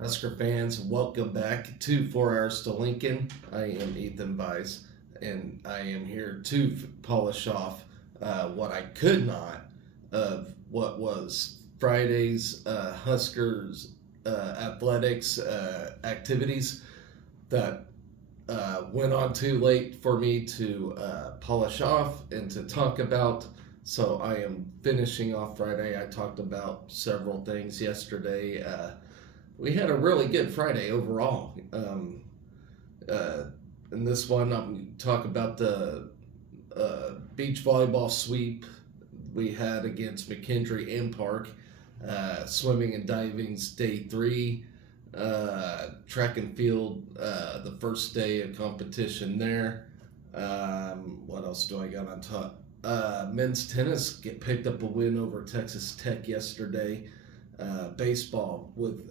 Husker fans, welcome back to 4 Hours to Lincoln. I am Ethan Weiss, and I am here to polish off what I could not of what was Friday's Huskers athletics activities that went on too late for me to polish off and to talk about. So I am finishing off Friday. I talked about several things yesterday. We had a really good Friday overall. Uh, in this one, I'm going to talk about the beach volleyball sweep we had against McKendree and Park. Swimming and diving's day 3. Track and field, the first day of competition there. What else do I got on top? Men's tennis picked up a win over Texas Tech yesterday. Baseball with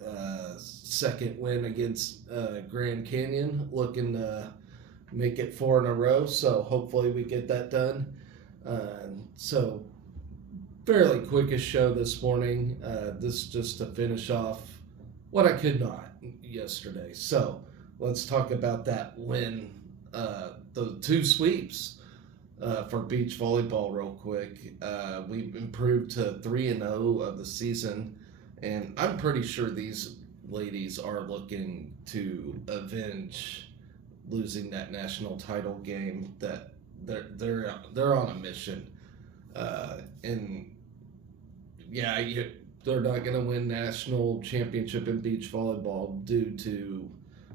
second win against Grand Canyon, looking to make it 4 in a row. So hopefully we get that done. So fairly quickest show this morning. This just to finish off what I could not yesterday. So let's talk about that win, the 2 sweeps. For beach volleyball real quick. We've improved to 3-0 of the season, and I'm pretty sure these ladies are looking to avenge losing that national title game. That they're on a mission, and yeah, they're not going to win national championship in beach volleyball due to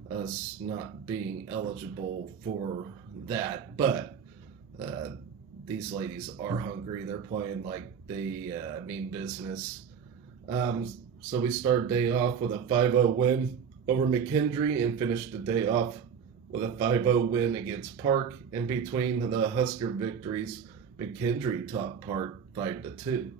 us not being eligible for that, but these ladies are hungry. They're playing like they mean business. So we started day off with a 5-0 win over McKendree and finished the day off with a 5-0 win against Park. In between the Husker victories, McKendree topped Park 5-2.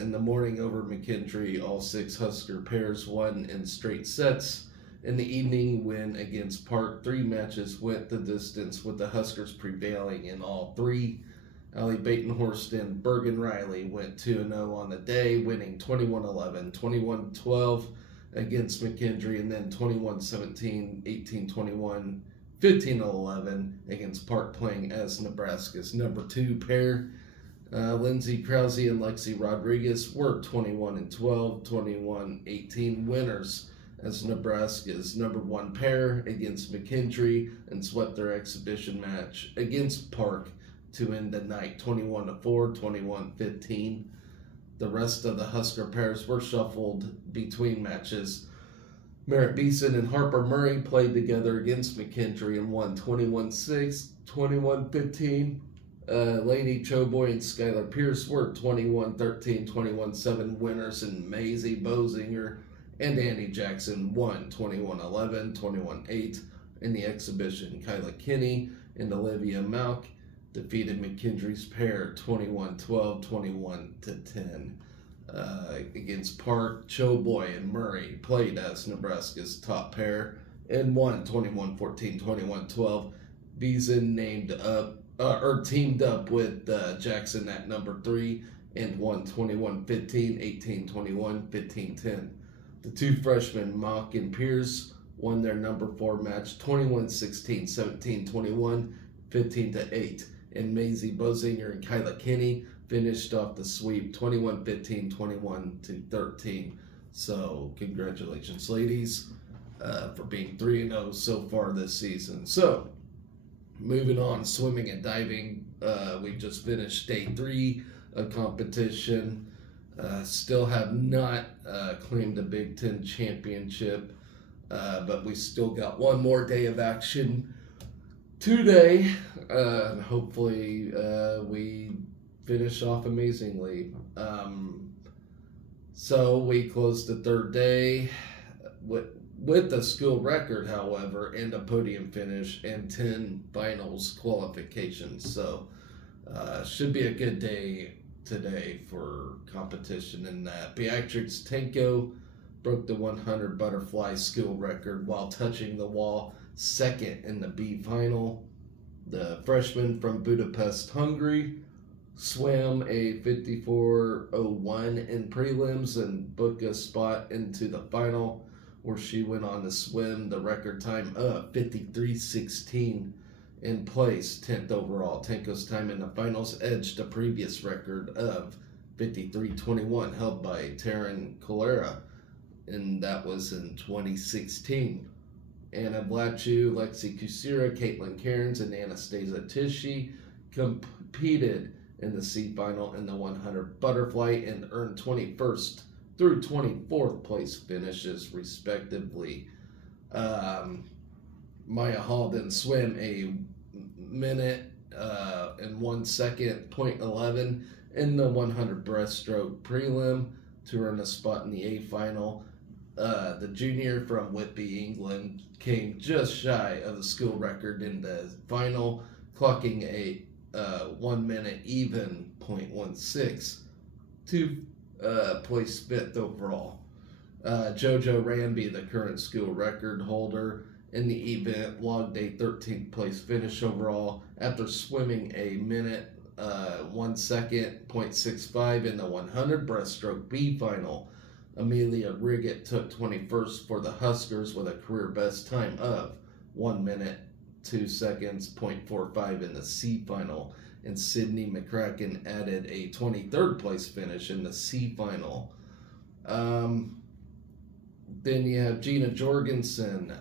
In the morning over McKendree, all 6 Husker pairs won in straight sets. In the evening win against Park, 3 matches went the distance with the Huskers prevailing in all 3. Allie Batenhorst and Bergen Riley went 2-0 on the day, winning 21-11, 21-12 against McKendree, and then 21-17, 18-21, 15-11 against Park, playing as Nebraska's number 2 pair. Lindsay Krause and Lexi Rodriguez were 21-12, 21-18 winners as Nebraska's number 1 pair against McKendree and swept their exhibition match against Park to end the night 21-4, 21-15. The rest of the Husker pairs were shuffled between matches. Merritt Beeson and Harper Murray played together against McKendree and won 21-6, 21-15. Lainey Choboy and Skylar Pierce were 21-13, 21-7 winners, and Maisie Bosinger and Annie Jackson won 21-11, 21-8 in the exhibition. Kyla Kinney and Olivia Malk defeated McKendree's pair 21-12, 21-10. Against Park, Choboy and Murray played as Nebraska's top pair and won 21-14, 21-12. Beeson teamed up with Jackson at number 3 and won 21-15, 18-21, 15-10. The 2 freshmen, Mock and Pierce, won their number 4 match 21-16, 17-21, 15-8. And Maisie Bosinger and Kyla Kinney finished off the sweep 21-15, 21-13. So congratulations, ladies, for being 3-0 so far this season. So moving on, swimming and diving. We just finished day 3 of competition. Still have not claimed a Big Ten championship, but we still got one more day of action today. Hopefully we finish off amazingly. So we closed the 3rd day with the school record, however, and a podium finish and 10 finals qualifications. So should be a good day today for competition in that. Beatrix Tenko broke the 100 butterfly skill record while touching the wall, 2nd in the B final. The freshman from Budapest, Hungary, swam a 54.01 in prelims and booked a spot into the final where she went on to swim the record time of 53:16 in place, 10th overall. Tenko's time in the finals edged the previous record of 53:21 held by Taryn Colera, and that was in 2016. Anna Vlachu, Lexi Kusira, Caitlin Cairns, and Anastasia Tichy competed in the C final in the 100 butterfly and earned 21st through 24th place finishes, respectively. Maya Hall then swam a minute and 1 second, 0.11 in the 100 breaststroke prelim to earn a spot in the A final. The junior from Whitby, England, came just shy of the school record in the final, clocking a 1 minute even 0.16 to place 5th overall. Jojo Ramby, the current school record holder in the event, logged a 13th place finish overall after swimming a minute 1 second 0.65 in the 100 breaststroke B final. Amelia Riggett took 21st for the Huskers with a career best time of 1 minute 2 seconds 0.45 in the C final, and Sydney McCracken added a 23rd place finish in the C final. Then you have Gina Jorgensen.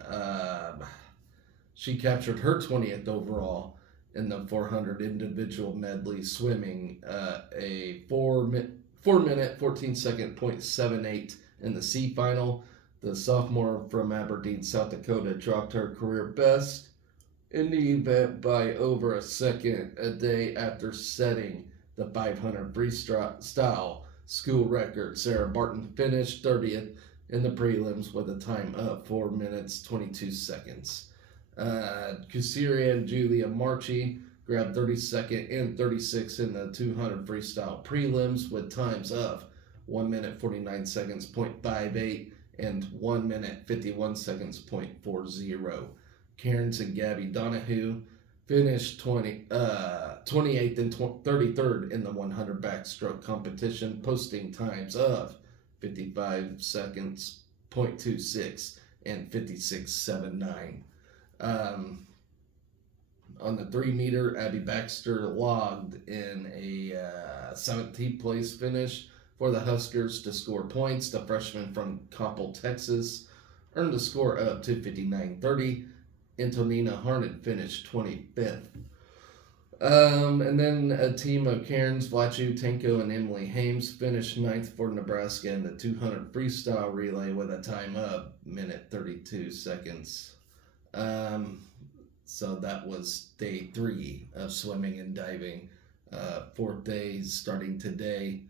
She captured her 20th overall in the 400 individual medley, swimming a 4 minute 14 second 0.78 in the C final. The sophomore from Aberdeen, South Dakota, dropped her career best in the event by over a second a day after setting the 500 freestyle school record. Sarah Barton finished 30th in the prelims with a time of 4 minutes 22 seconds. Kusiri and Julia Marchi grabbed 32nd and 36th in the 200 freestyle prelims with times of 1 minute 49 seconds 0.58 and 1 minute 51 seconds 0.40. Cairns and Gabby Donahue finished 28th and 33rd in the 100 backstroke competition, posting times of 55 seconds 0.26 and 56.79. On the 3 meter, Abby Baxter logged in a 17th place finish for the Huskers to score points. The freshman from Coppell, Texas, earned a score of 259.30. Antonina Harnett finished 25th. And then a team of Cairns, Vlachu, Tenko, and Emily Hames finished 9th for Nebraska in the 200 freestyle relay with a time of minute 32 seconds. So that was day 3 of swimming and diving. 4th day starting today.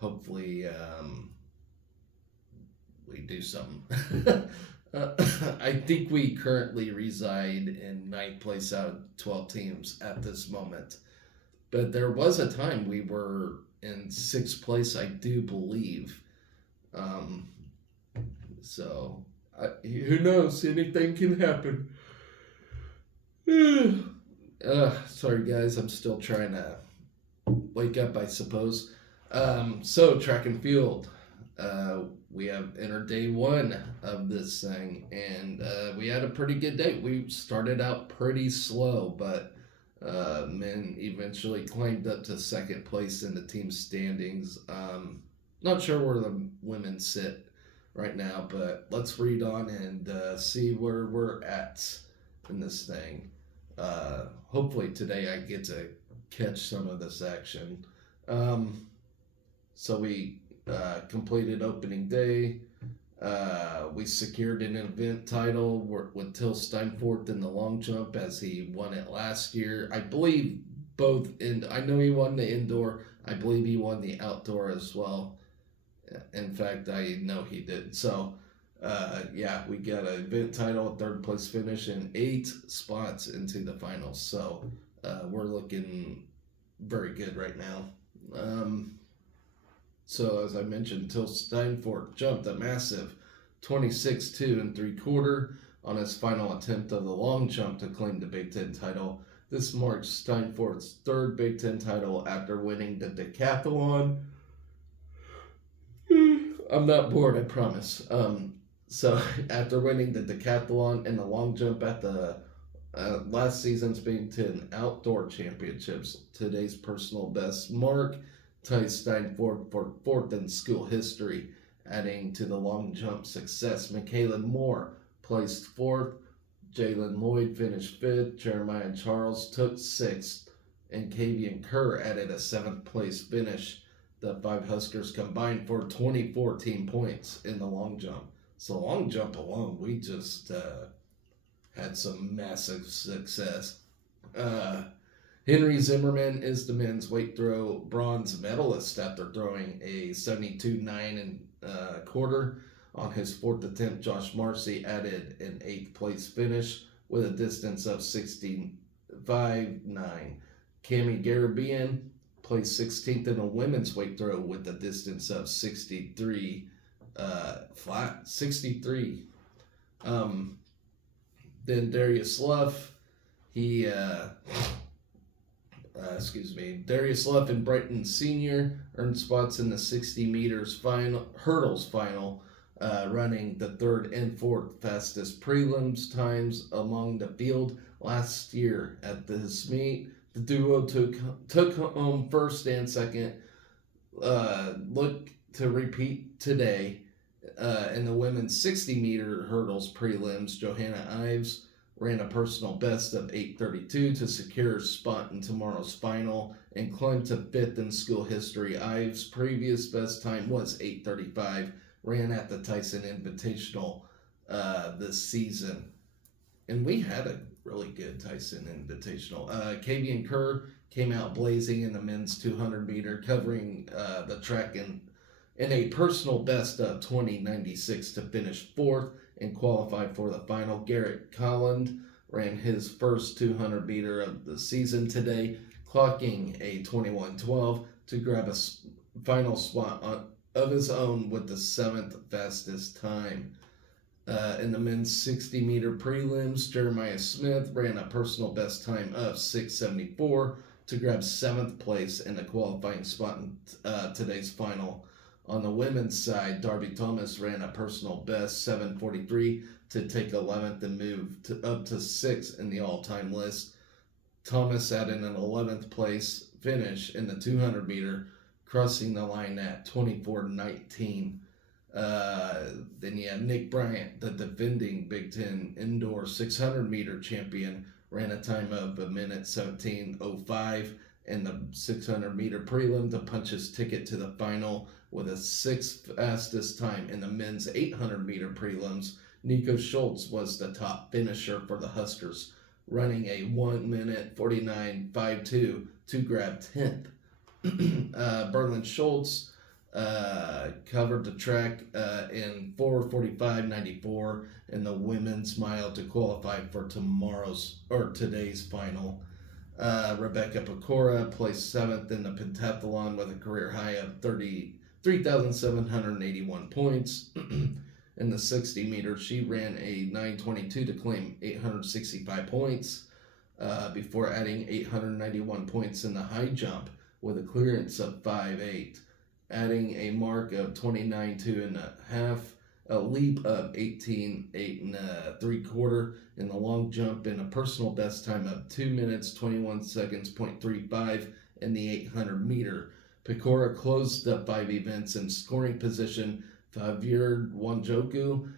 Hopefully we do something. I think we currently reside in 9th place out of 12 teams at this moment. But there was a time we were in 6th place, I do believe. So, who knows? Anything can happen. Sorry, guys. I'm still trying to wake up, I suppose. So, track and field. We have entered day 1 of this thing, and we had a pretty good day. We started out pretty slow, but men eventually climbed up to 2nd place in the team standings. Not sure where the women sit right now, but let's read on and see where we're at in this thing. Hopefully today I get to catch some of this action. So we completed opening day. We secured an event title with Till Steinfort in the long jump, as he won it last year. I believe both, I know he won the indoor. I believe he won the outdoor as well. In fact, I know he did. So, yeah, we got an event title, 3rd place finish, and 8 spots into the finals. So, we're looking very good right now. So, as I mentioned, Till Steinfort jumped a massive 26.2 3/4 on his final attempt of the long jump to claim the Big Ten title. This marks Steinfort's 3rd Big Ten title after winning the decathlon. I'm not bored, I promise. So after winning the decathlon and the long jump at the last season's Big Ten Outdoor Championships, today's personal best mark ties Steinford for fourth in school history, adding to the long jump success. Michaela Moore placed fourth, Jalen Lloyd finished fifth, Jeremiah Charles took sixth, and Kavian Kerr added a seventh place finish. The five Huskers combined for 2014 points in the long jump. So long jump alone, we just had some massive success. Uh, Henry Zimmerman is the men's weight throw bronze medalist after throwing a 72.9 and quarter on his fourth attempt. Josh Marcy added an eighth place finish with a distance of 65.9. Cami Garabian placed 16th in a women's weight throw with a distance of 63 flat 63. Then Darius Luff, Darius Luff and Brighton Senior earned spots in the 60 meters hurdles final, running the third and fourth fastest prelims times among the field last year at this meet. The duo took home first and second. Look to repeat today. In the women's 60-meter hurdles prelims, Johanna Ives ran a personal best of 8:32 to secure a spot in tomorrow's final and climbed to fifth in school history. Ives' previous best time was 8:35, ran at the Tyson Invitational this season. And we had a really good Tyson Invitational. Kavian Kerr came out blazing in the men's 200-meter, covering the track in a personal best of 20.96 to finish fourth and qualify for the final. Garrett Colland ran his first 200-meter of the season today, clocking a 21.12 to grab a final spot of his own with the seventh fastest time. In the men's 60-meter prelims, Jeremiah Smith ran a personal best time of 6:74 to grab seventh place in the qualifying spot in today's final. On the women's side, Darby Thomas ran a personal best 7:43 to take 11th and move up to 6th in the all-time list. Thomas added an 11th place finish in the 200-meter, crossing the line at 24:19. Then you have Nick Bryant, the defending Big Ten indoor 600-meter champion, ran a time of 1:17:05 in the 600-meter prelim to punch his ticket to the final with a sixth fastest time. In the men's 800-meter prelims, Nico Schultz was the top finisher for the Huskers, running a 1:49:52 to grab 10th. Berlin Schultz covered the track in 4:45:94 in the women's mile to qualify for today's final. Rebecca Pecora placed 7th in the pentathlon with a career high of 3,781 points. In the 60 meters, she ran a 9:22 to claim 865 points before adding 891 points in the high jump with a clearance of 5.8, adding a mark of 29.2.5, a leap of 18.8 in the long jump, and a personal best time of 2 minutes 21 seconds .35 in the 800 meter. Pecora closed the 5 events in scoring position. Javier Wanjoku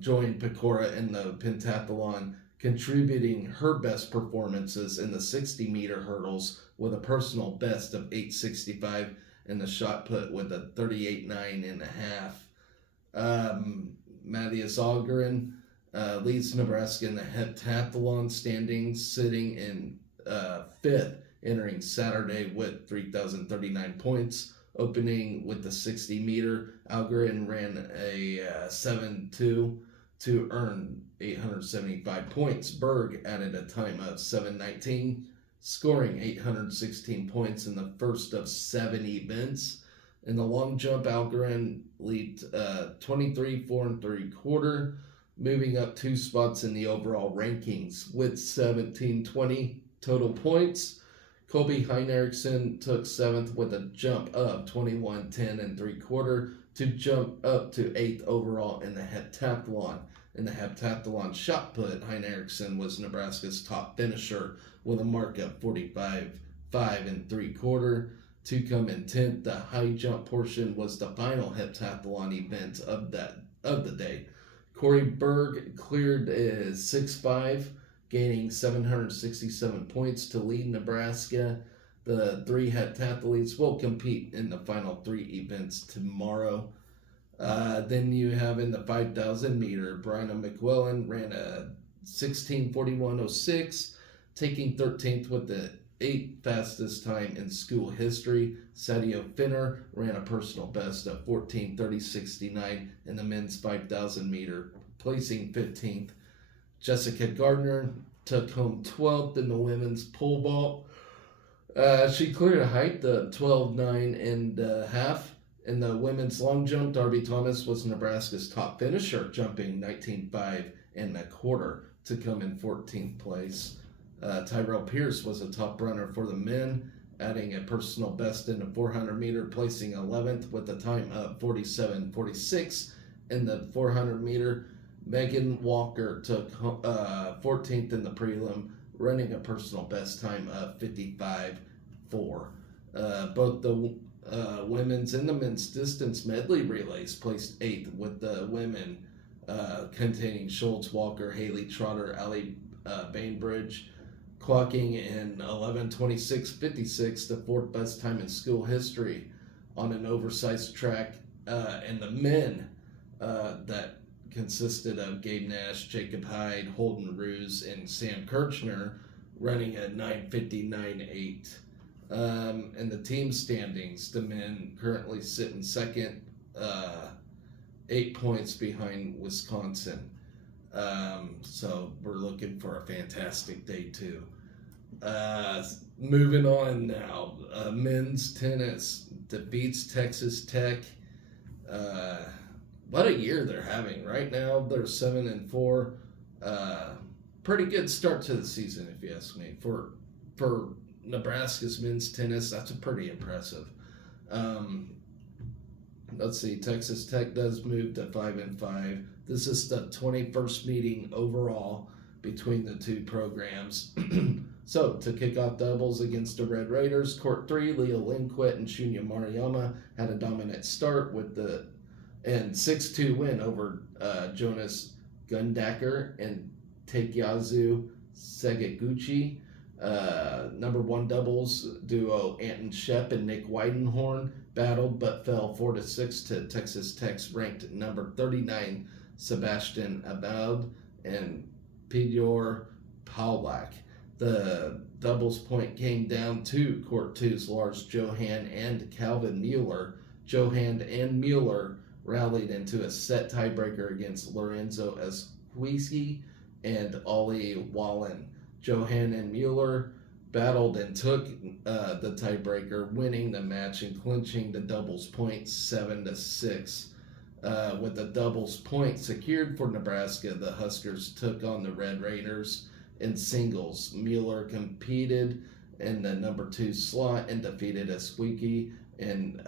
joined Pecora in the pentathlon, contributing her best performances in the 60-meter hurdles with a personal best of 8:65 and the shot put with a 38.9.5. Matthias Algren leads Nebraska in the heptathlon standings, sitting in fifth, entering Saturday with 3,039 points. Opening with the 60-meter, Algren ran a 7.2 to earn 875 points. Berg added a time of 7:19, scoring 816 points in the first of 7 events. In the long jump, Algren lead 23.4 3/4, moving up 2 spots in the overall rankings with 1720 total points. Colby Heinrichsen took 7th with a jump of 21.10 3/4, to jump up to 8th overall in the heptathlon. In the heptathlon shot put, Hein Erickson was Nebraska's top finisher with a mark of 45.5 and 3/4. To come in 10th, the high jump portion was the final heptathlon event of the day. Corey Berg cleared 6.5, gaining 767 points to lead Nebraska. The 3 heptathletes will compete in the final 3 events tomorrow. Then you have in the 5,000 meter, Brianna McWillan ran a 16:41.06, taking 13th with the 8th fastest time in school history. Sadio Finner ran a personal best of 14:30.69 in the men's 5,000 meter, placing 15th. Jessica Gardner took home 12th in the women's pole vault. She cleared a height of 12.9 and a half. In the women's long jump, Darby Thomas was Nebraska's top finisher, jumping 19.5 and a quarter to come in 14th place. Tyrell Pierce was a top runner for the men, adding a personal best in the 400 meter, placing 11th with a time of 47.46. In the 400 meter, Megan Walker took 14th in the prelim, running a personal best time of 55.4. Both the women's and the men's distance medley relays placed 8th, with the women containing Schultz, Walker, Haley Trotter, Allie Bainbridge, clocking in 11:26.56, the 4th best time in school history on an oversized track. And the men that consisted of Gabe Nash, Jacob Hyde, Holden Ruse, and Sam Kirchner running at 9:59.8. In the team standings, the men currently sit in second, 8 points behind Wisconsin. So we're looking for a fantastic day too. Moving on now, men's tennis defeats Texas Tech. What a year they're having right now. They're 7-4. Pretty good start to the season, if you ask me. For Nebraska's men's tennis, that's pretty impressive. Let's see, Texas Tech does move to 5-5. This is the 21st meeting overall between the two programs. So, to kick off doubles against the Red Raiders, Court 3, Leo Lindquist and Shunya Mariyama had a dominant start with the 6-2 win over Jonas Gundaker and Takeyazu Segeguchi. Number 1 doubles duo Anton Shep and Nick Weidenhorn battled but fell 4-6 to Texas Tech's ranked number 39 Sebastian Abad and Pyotr Pawlak. The doubles point came down to Court 2's Lars Johan and Calvin Mueller. Johan and Mueller rallied into a set tiebreaker against Lorenzo Esquisi and Ollie Wallen. Johan and Mueller battled and took the tiebreaker, winning the match and clinching the doubles point 7-6. With the doubles point secured for Nebraska, the Huskers took on the Red Raiders in singles. Mueller competed in the number 2 slot and defeated Esquiki in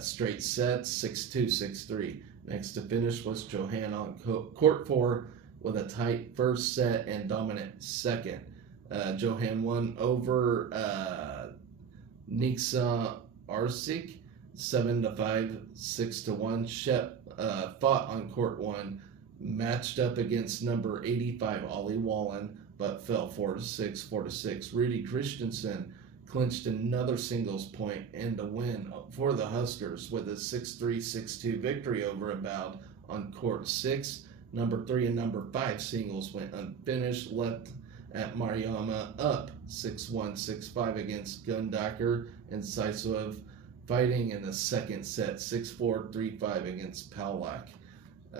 straight sets 6-2, 6-3. Next to finish was Johan on Court 4 with a tight first set and dominant second. Johan won over Nixa Arsik 7-5, 6-1. Shep fought on Court 1, matched up against number 85 Ollie Wallen, but fell 4-6, 4-6. Rudy Christensen clinched another singles point and a win for the Huskers with a 6-3, 6-2 victory over Abad on Court 6. Number 3 and number 5 singles went unfinished, left at Mariyama up 6-1, 6-5 against Gundaker and Saisov, fighting in the second set 6-4, 3-5 against Pawlak.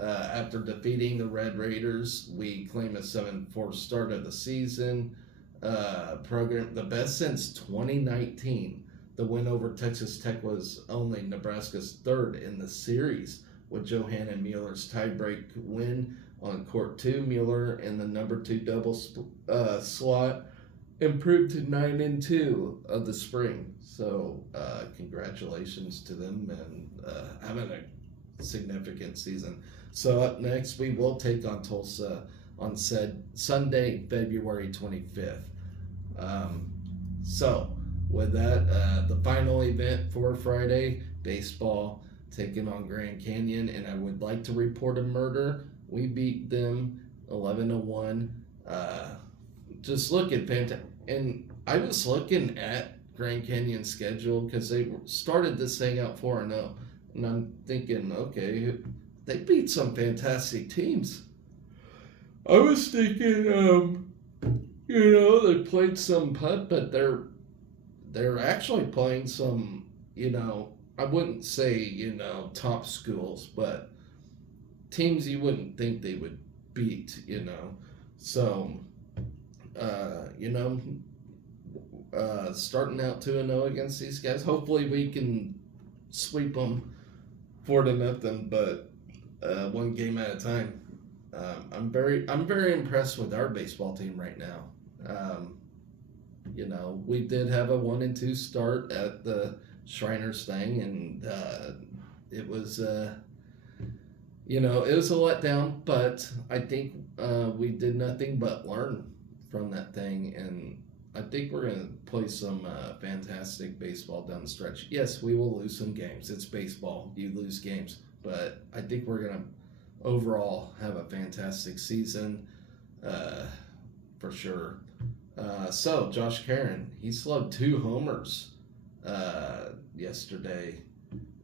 After defeating the Red Raiders, we claim a 7-4 start of the season. Program the best since 2019. The win over Texas Tech was only Nebraska's 3rd in the series, with Johan and Mueller's tiebreak win on Court 2. Mueller in the number 2 double slot improved to 9-2 of the spring. So congratulations to them and having a significant season. So up next, we will take on Tulsa on said Sunday, February 25th. Um, so with that, the final event for Friday, baseball taking on Grand Canyon, and I would like to report a murder. We beat them 11-1. Just looking fantastic, and I was looking at Grand Canyon's schedule because they started this thing out 4-0, and I'm thinking, okay, they beat some fantastic teams. I was thinking, they played some putt, but they're actually playing some, I wouldn't say, top schools, but teams you wouldn't think they would beat. So, starting out 2-0 against these guys. Hopefully we can sweep them 4-0, but one game at a time. I'm very impressed with our baseball team right now. We did have a 1-2 start at the Shriners thing, and it was it was a letdown, but I think we did nothing but learn from that thing, and I think we're going to play some fantastic baseball down the stretch. Yes, we will lose some games. It's baseball. You lose games, but I think we're going to overall have a fantastic season for sure. So Josh Caron, he slugged 2 homers yesterday,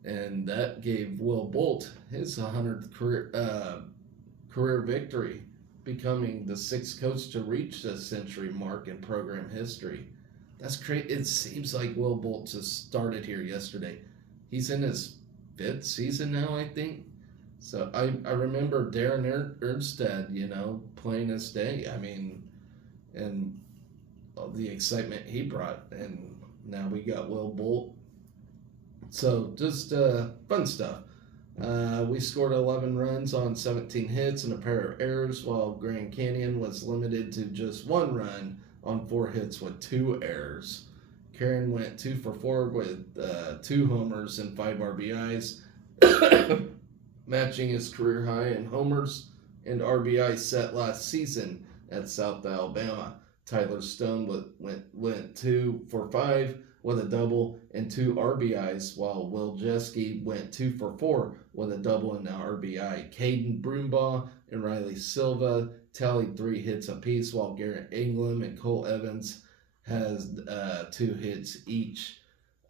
and that gave Will Bolt his 100th career victory, becoming the 6th coach to reach the century mark in program history. That's great. It seems like Will Bolt just started here yesterday. He's in his 5th season now, I think. So I remember Darren Ernstad, playing this day. I mean, and the excitement he brought, and now we got Will Bolt. So just fun stuff. We scored 11 runs on 17 hits and a pair of errors, while Grand Canyon was limited to just 1 run on 4 hits with 2 errors. Caron went 2 for 4 with 2 homers and 5 RBIs, matching his career high in homers and RBI set last season at South Alabama. Tyler Stone went 2 for 5 with a double and 2 RBIs, while Will Jeske went 2 for 4 with a double and an RBI. Caden Broombaugh and Riley Silva tallied 3 hits apiece, while Garrett Ingram and Cole Evans has 2 hits each.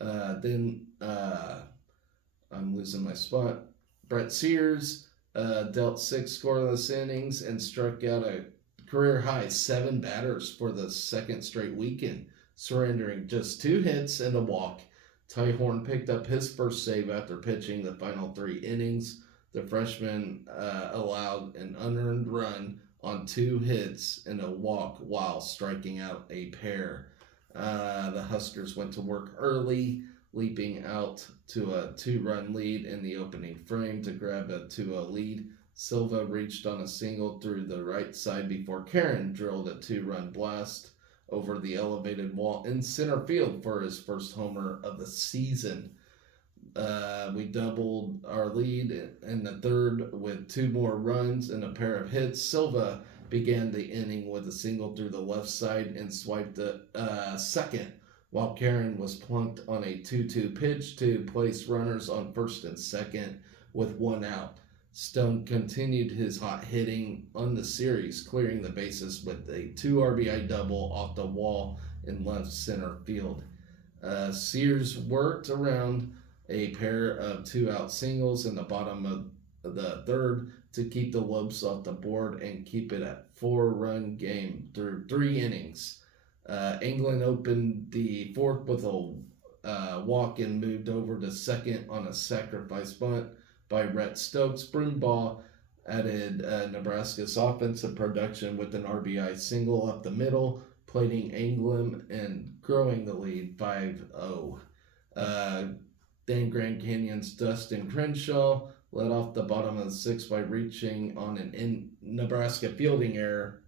Then I'm losing my spot. Brett Sears dealt 6 scoreless innings and struck out a career high 7 batters for the 2nd straight weekend, surrendering just 2 hits and a walk. Ty Horn picked up his first save after pitching the final 3 innings. The freshman allowed an unearned run on 2 hits and a walk while striking out a pair. The Huskers went to work early, leaping out to a 2-run lead in the opening frame to grab a 2-0 lead. Silva reached on a single through the right side before Caron drilled a 2-run blast over the elevated wall in center field for his first homer of the season. We doubled our lead in the 3rd with 2 more runs and a pair of hits. Silva began the inning with a single through the left side and swiped the 2nd, while Caron was plunked on a 2-2 pitch to place runners on 1st and 2nd with 1 out. Stone continued his hot hitting on the series, clearing the bases with a 2 RBI double off the wall in left center field. Sears worked around a pair of 2-out singles in the bottom of the 3rd to keep the Lobes off the board and keep it at 4-run game through 3 innings. England opened the 4th with a walk and moved over to 2nd on a sacrifice bunt by Rhett Stokes. Broombaugh added Nebraska's offensive production with an RBI single up the middle, plating England and growing the lead 5-0. Then Grand Canyon's Dustin Crenshaw led off the bottom of the 6th by reaching on an Nebraska fielding error,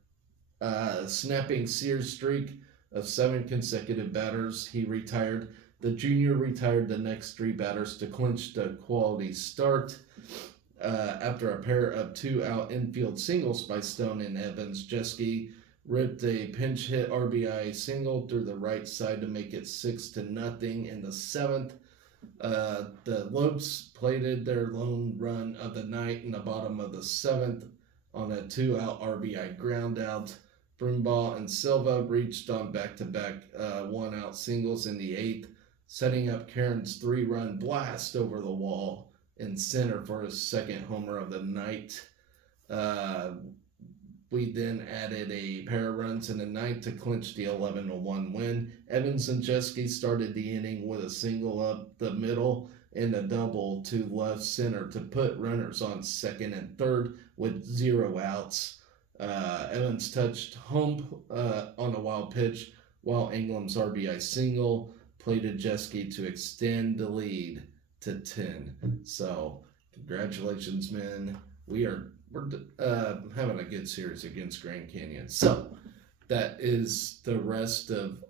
snapping Sears' streak of 7 consecutive batters. He retired The junior retired the next three batters to clinch the quality start. After a pair of 2-out infield singles by Stone and Evans, Jeske ripped a pinch hit RBI single through the right side to make it 6-0 in the seventh. The Lopes plated their lone run of the night in the bottom of the seventh on a 2-out RBI ground out. Brumbaugh and Silva reached on back-to-back 1-out singles in the eighth, setting up Karen's 3-run blast over the wall in center for his second homer of the night. We then added a pair of runs in the ninth to clinch the 11-1 win. Evans and Jeske started the inning with a single up the middle and a double to left center to put runners on second and third with 0 outs. Evans touched home on a wild pitch, while England's RBI single plated Jeske to extend the lead to 10. So, congratulations, men. We're having a good series against Grand Canyon. So, that is the rest of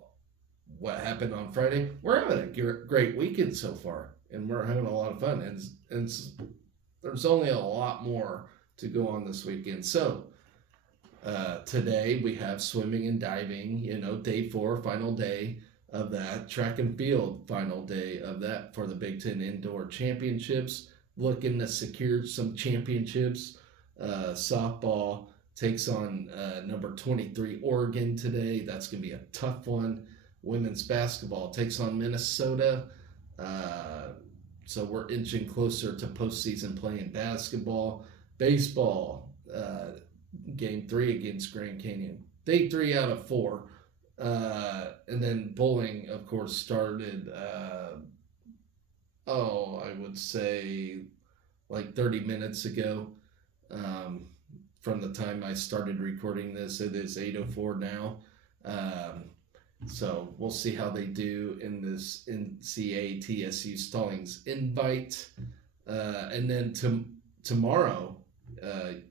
what happened on Friday. We're having a great weekend so far, and we're having a lot of fun. And there's only a lot more to go on this weekend. So, today we have swimming and diving, day 4, final day of that. Track and field, final day of that for the Big Ten Indoor Championships. Looking to secure some championships. Softball takes on number 23 Oregon today. That's going to be a tough one. Women's basketball takes on Minnesota. So we're inching closer to postseason play in basketball. Baseball, game 3 against Grand Canyon. Day 3 out of 4. And then bowling, of course, started, I would say like 30 minutes ago. From the time I started recording this, it is 8:04 now. So we'll see how they do in this NCAA TSU Stallings invite. And then tomorrow, the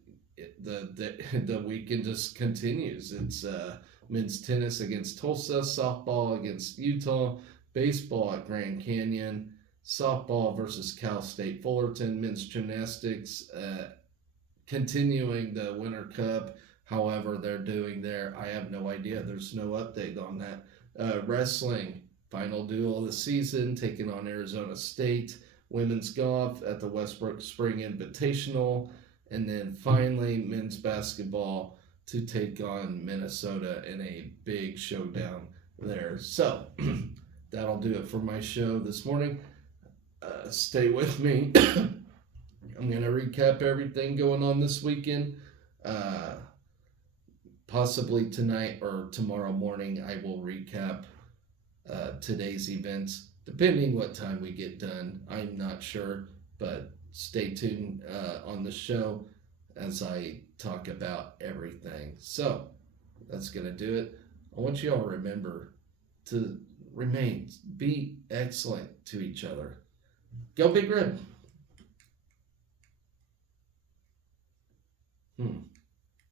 weekend just continues. It's men's tennis against Tulsa, softball against Utah, baseball at Grand Canyon, softball versus Cal State Fullerton, men's gymnastics continuing the Winter Cup. However they're doing there, I have no idea. There's no update on that. Wrestling, final duel of the season, taking on Arizona State. Women's golf at the Westbrook Spring Invitational. And then finally, men's basketball to take on Minnesota in a big showdown there. So, that'll do it for my show this morning. Stay with me. I'm going to recap everything going on this weekend. Possibly tonight or tomorrow morning, I will recap today's events, depending what time we get done. I'm not sure, but stay tuned on the show as I talk about everything. So, that's going to do it. I want you all to remember to be excellent to each other. Go Big Red.